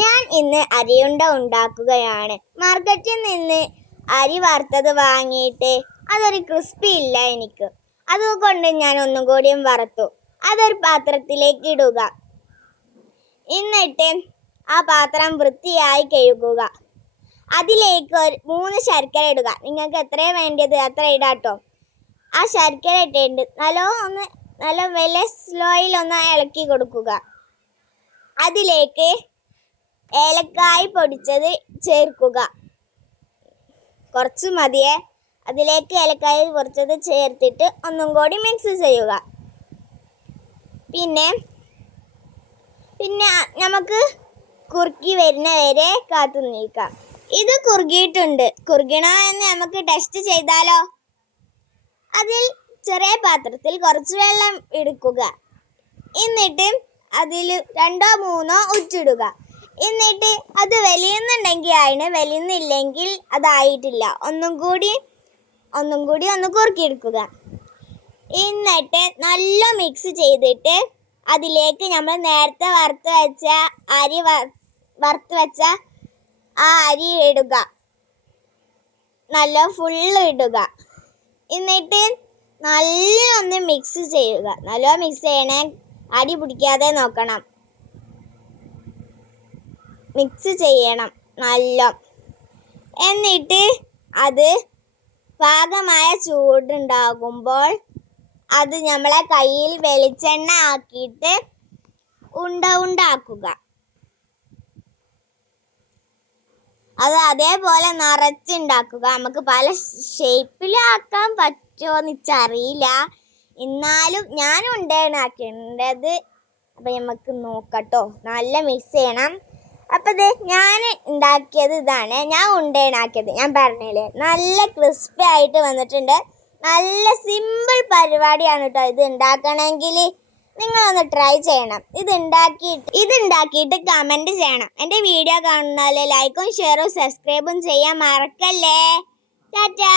ഞാൻ ഇന്ന് അരിയുണ്ട ഉണ്ടാക്കുകയാണ്. മാർക്കറ്റിൽ നിന്ന് അരി വറുത്തത് വാങ്ങിയിട്ട് അതൊരു ക്രിസ്പി ഇല്ല എനിക്ക്. അതുകൊണ്ട് ഞാൻ ഒന്നും കൂടിയും വറുത്തു. അതൊരു പാത്രത്തിലേക്ക് ഇടുക. എന്നിട്ട് ആ പാത്രം വൃത്തിയായി കഴുകുക. അതിലേക്ക് ഒരു മൂന്ന് ശർക്കര ഇടുക. നിങ്ങൾക്ക് എത്രയാണ് വേണ്ടത് അത്ര ഇടാട്ടോ. ആ ശർക്കര ഇട്ടിട്ട് നല്ല ഒന്ന് നല്ല വില സ്ലോയിൽ ഒന്ന് ഇളക്കി കൊടുക്കുക. അതിലേക്ക് ഏലക്കായ് പൊടിച്ചത് ചേർക്കുക. കുറച്ച് മതിയെ. അതിലേക്ക് ഏലക്കായ് പൊടിച്ചത് ചേർത്തിട്ട് ഒന്നും കൂടി മിക്സ് ചെയ്യുക. പിന്നെ പിന്നെ നമുക്ക് കുറുക്കി വരുന്ന വരെ കാത്തു നിൽക്കാം. ഇത് കുറുകിയിട്ടുണ്ട്. കുറുകണോ എന്ന് നമുക്ക് ടെസ്റ്റ് ചെയ്താലോ? അതിൽ ചെറിയ പാത്രത്തിൽ കുറച്ച് വെള്ളം എടുക്കുക. എന്നിട്ട് അതിൽ രണ്ടോ മൂന്നോ ഉച്ചിടുക എന്നിട്ട് അത് വലിയുന്നുണ്ടെങ്കിൽ ആയിന് വലിയുന്നില്ലെങ്കിൽ അതായിട്ടില്ല. ഒന്നും കൂടി ഒന്നും കൂടി ഒന്ന് കുറുക്കിയെടുക്കുക. എന്നിട്ട് നല്ല മിക്സ് ചെയ്തിട്ട് അതിലേക്ക് നമ്മൾ നേരത്തെ വറുത്ത് വെച്ച അരി വറുത്ത് വെച്ച ആ അരി ഇടുക. നല്ല ഫുള്ള് ഇടുക. എന്നിട്ട് നല്ല ഒന്ന് മിക്സ് ചെയ്യുക. നല്ല മിക്സ് ചെയ്യണേ. അടി പിടിക്കാതെ നോക്കണം. മിക്സ് ചെയ്യണം നല്ല. എന്നിട്ട് അത് പാകമായ ചൂടുണ്ടാകുമ്പോൾ അത് നമ്മളെ കയ്യിൽ വെളിച്ചെണ്ണ ആക്കിയിട്ട് ഉണ്ട ഉണ്ടാക്കുക. അത് അതേപോലെ നിറച്ചുണ്ടാക്കുക. നമുക്ക് പല ഷേപ്പിലാക്കാൻ പറ്റുമോ എന്ന് വെച്ചറിയില്ല എന്നാലും ഞാൻ ഉണ്ടാക്കിണ്ടത് അപ്പം നമുക്ക് നോക്കട്ടോ നല്ല മിക്സ് ചെയ്യണം. അപ്പം ഇത് ഞാൻ ഉണ്ടാക്കിയത് ഇതാണ്. ഞാൻ ഉണ്ടേണാക്കിയത്. ഞാൻ പറഞ്ഞില്ലേ നല്ല ക്രിസ്പി ആയിട്ട് വന്നിട്ടുണ്ട്. നല്ല സിമ്പിൾ പരിപാടിയാണ് കേട്ടോ ഇത് ഉണ്ടാക്കണമെങ്കിൽ നിങ്ങളൊന്ന് ട്രൈ ചെയ്യണം. ഇത് ഉണ്ടാക്കിയിട്ട് ഇത് ഉണ്ടാക്കിയിട്ട് കമന്റ് ചെയ്യണം. എന്റെ വീഡിയോ കാണുന്നാലേ ലൈക്കും ഷെയറും സബ്സ്ക്രൈബും ചെയ്യാൻ മറക്കല്ലേ. ടാറ്റാ.